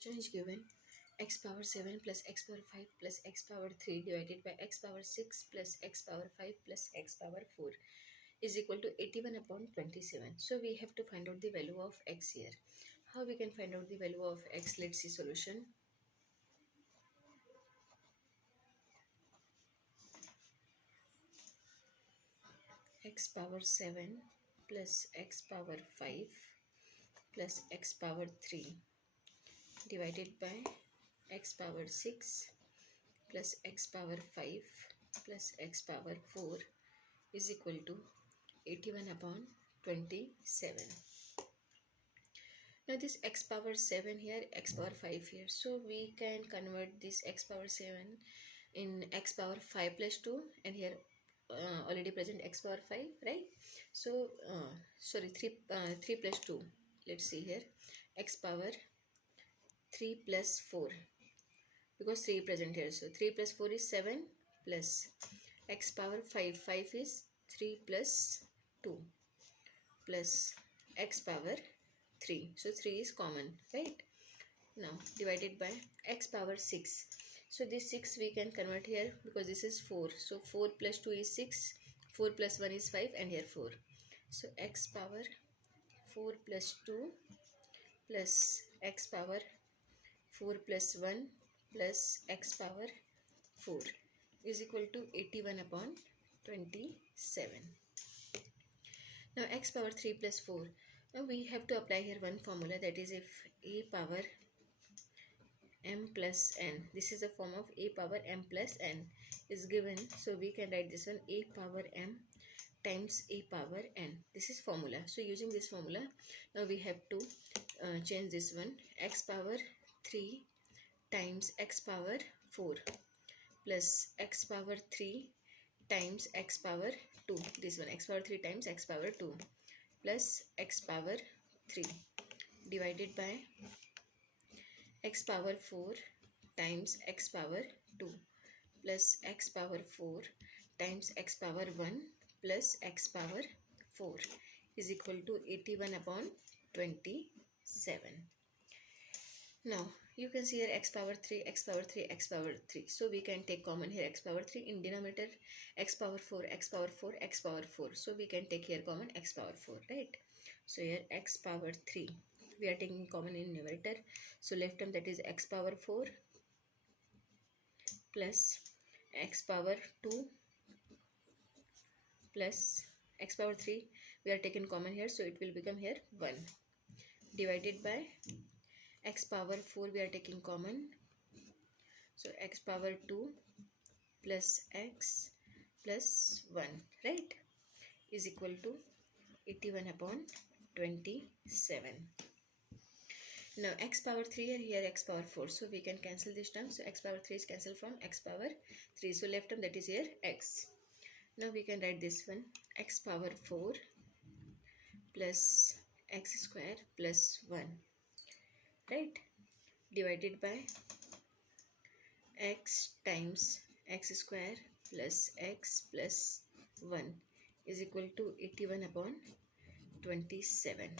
Question is given x power 7 plus x power 5 plus x power 3 divided by x power 6 plus x power 5 plus x power 4 is equal to 81 upon 27. So we have to find out the value of x here. How we can find out the value of x? Let's see solution. X power 7 plus x power 5 plus x power 3 divided by x power 6 plus x power 5 plus x power 4 is equal to 81 upon 27. Now this x power 7 here, x power 5 here. So we can convert this x power 7 in x power 5 plus 2, and here already present x power 5, right? So sorry, 3 plus 2. Let's see here, x power 3 plus 4, because 3 present here. So 3 plus 4 is 7 plus x power 5. 5 is 3 plus 2 plus x power 3. So 3 is common, right? Now divided by x power 6. So this 6 we can convert here because this is 4. So 4 plus 2 is 6. 4 plus 1 is 5, and here 4. So x power 4 plus 2 plus x power 4 plus 1 plus x power 4 is equal to 81 upon 27. Now x power 3 plus 4. Now we have to apply here one formula, that is if a power m plus n, this is a form of a power m plus n is given, so we can write this one a power m times a power n. This is formula. So using this formula, now we have to change this one, x power 3 times x power 4 plus x power 3 times x power 2. This one, x power 3 times x power 2 plus x power 3 divided by x power 4 times x power 2 plus x power 4 times x power 1 plus x power 4 is equal to 81 upon 27. Now you can see here x power 3, x power 3, x power 3. So we can take common here x power 3 in denominator, x power 4, x power 4, x power 4. So we can take here common x power 4, right? So here x power 3 we are taking common in numerator. So left term, that is x power 4 plus x power 2 plus x power 3 we are taking common here, so it will become here 1 divided by x power 4 we are taking common, so x power 2 plus x plus 1, right, is equal to 81 upon 27. Now x power 3 are here, x power 4, so we can cancel this term. So x power 3 is cancelled from x power 3, so left term, that is here x. Now we can write this one, x power 4 plus x square plus 1, right, divided by x times x square plus x plus 1 is equal to 81 upon 27.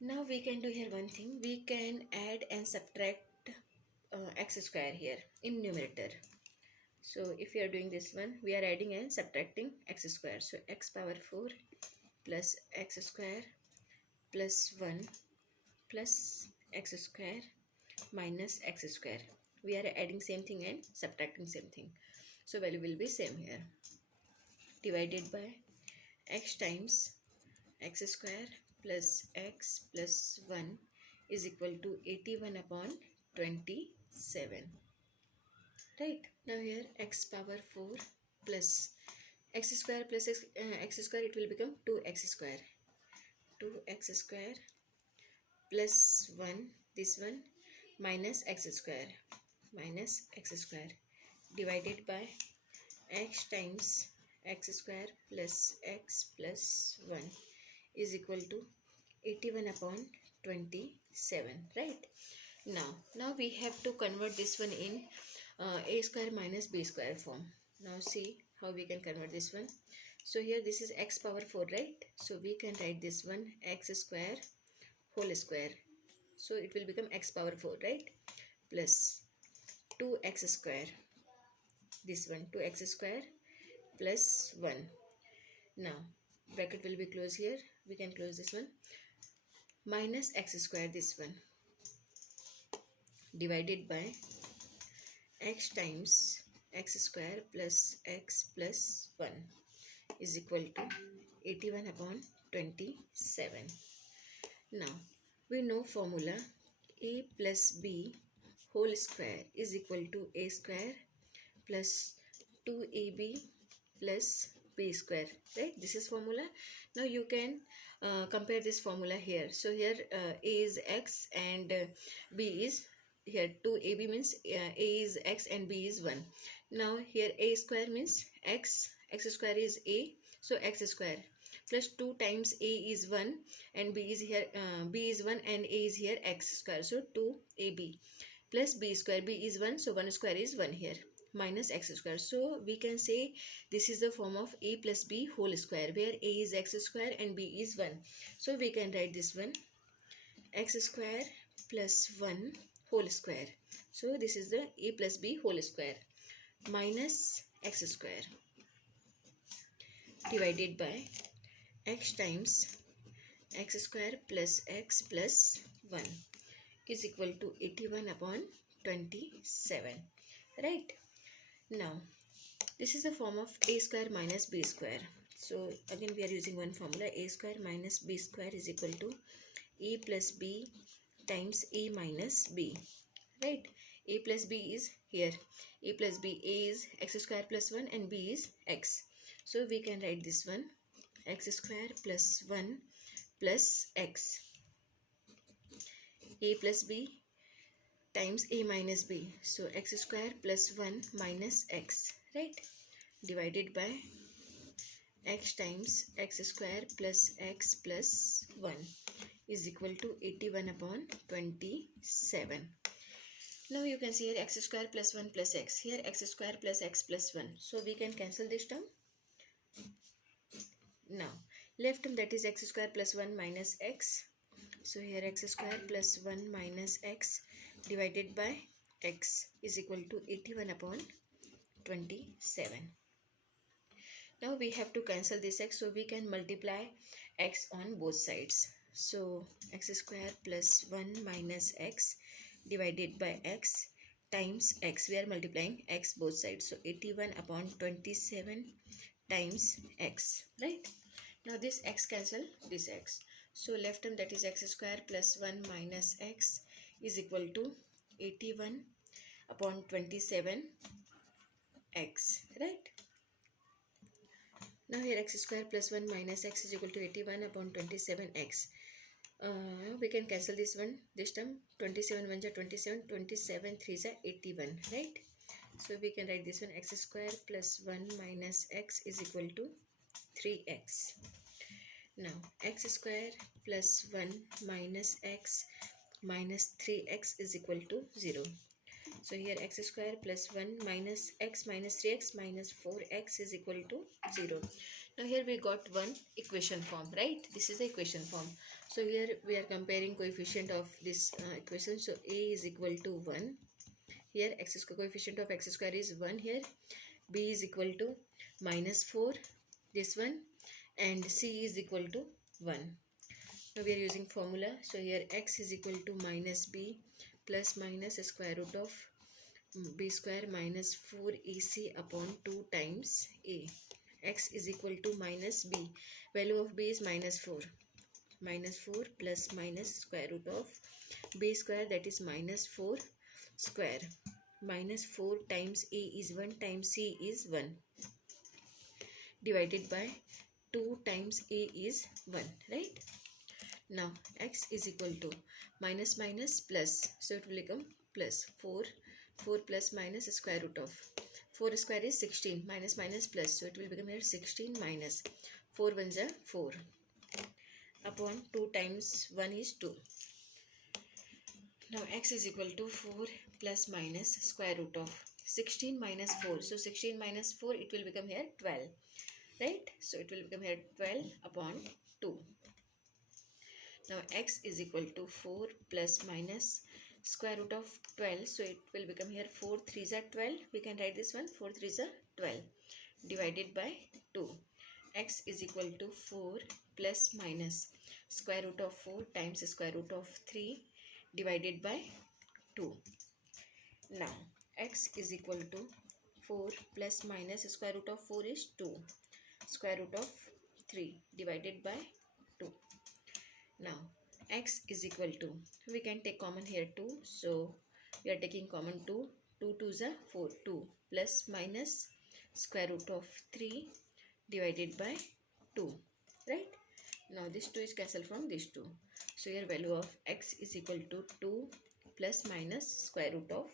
Now we can do here one thing, we can add and subtract x square here in numerator. So if we are doing this one, we are adding and subtracting x square. So x power 4 plus x square plus 1 plus x square minus x square. We are adding same thing and subtracting same thing. So value will be same here. Divided by x times x square plus x plus 1 is equal to 81 upon 27. Right, now here x power 4 plus x square plus x square, it will become 2x square. 2x square plus 1, this one, minus x square divided by x times x square plus x plus 1 is equal to 81 upon 27, right? Now we have to convert this one in a square minus b square form. Now see how we can convert this one. So here this is x power 4, right? So we can write this one x square whole square. so it will become x power 4, right? Plus 2x square, this one 2x square plus 1. Now bracket will be closed here, we can close this one, minus x square, this one, divided by x times x square plus x plus 1 is equal to 81 upon 27. Now we know formula a plus b whole square is equal to a square plus 2ab plus b square, right? This is formula. Now you can compare this formula here. So here a is x and b is here 2ab means a is x and b is 1. Now here a square means x square is a, so x square plus 2 times a is 1 and b is here b is 1 and a is here x square, so 2ab plus b square, b is 1, so 1 square is 1 here, minus x square. So we can say this is the form of a plus b whole square, where a is x square and b is 1. So we can write this one x square plus 1 whole square. So this is the a plus b whole square minus x square divided by x times x square plus x plus 1 is equal to 81 upon 27, right? Now this is the form of a square minus b square. So again we are using one formula, a square minus b square is equal to a plus b times a minus b, right? A plus b is here, a plus b, a is x square plus 1 and b is x. So we can write this one x square plus 1 plus x, a plus b times a minus b, so x square plus 1 minus x, right? Divided by x times x square plus x plus 1 is equal to 81 upon 27. Now you can see here x square plus 1 plus x, here x square plus x plus 1, so we can cancel this term. Now left term, that is x square plus 1 minus x, so here x square plus 1 minus x divided by x is equal to 81 upon 27. Now we have to cancel this x, so we can multiply x on both sides. So x square plus 1 minus x divided by x times x, we are multiplying x both sides, so 81 upon 27 times x, right? Now this x cancel this x, so left term, that is x square plus 1 minus x is equal to 81 upon 27 x, right? Now here x square plus 1 minus x is equal to 81 upon 27 x. We can cancel this one, this term, 27 1 is 27, 27 3 is 81, right? So we can write this one x square plus 1 minus x is equal to 3x. Now x square plus 1 minus x minus 3x is equal to 0. So here x square plus 1 minus x minus 3x minus 4x is equal to 0. Now here we got one equation form, right? This is the equation form. So here we are comparing coefficient of this equation. So a is equal to 1. Here x square, coefficient of x square is 1 here. B is equal to minus 4, this one, and c is equal to 1. Now we are using formula. So here x is equal to minus b plus minus square root of b square minus 4ac upon 2 times a. X is equal to minus b. Value of b is minus 4. Minus 4 plus minus square root of b square, that is minus 4 square. Minus 4 times a is 1 times c is 1. Divided by 2 times a is 1, right? Now x is equal to minus minus plus, so it will become plus 4 plus minus square root of 4 square is 16, minus minus plus, so it will become here 16 minus 4 1s are 4 upon 2 times 1 is 2. Now x is equal to 4 plus minus square root of 16 minus 4, so 16 minus 4, it will become here 12, right? So it will become here 12 upon 2. Now x is equal to 4 plus minus square root of 12. So it will become here 4 3s are 12. We can write this one 4 3s are 12 divided by 2. X is equal to 4 plus minus square root of 4 times square root of 3 divided by 2. Now x is equal to 4 plus minus square root of 4 is 2. Square root of 3 divided by 2. Now x is equal to, we can take common here 2. So we are taking common 2. 2 2s are 4. 2 plus minus square root of 3 divided by 2. Right? Now this 2 is cancelled from this 2. So your value of x is equal to 2 plus minus square root of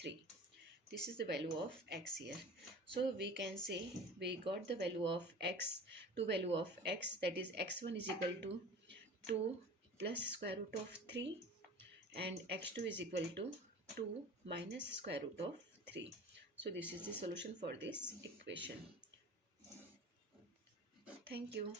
3. This is the value of x here. So we can say we got the value of x, to value of x, that is x1 is equal to 2 plus square root of 3 and x2 is equal to 2 minus square root of 3. So this is the solution for this equation. Thank you.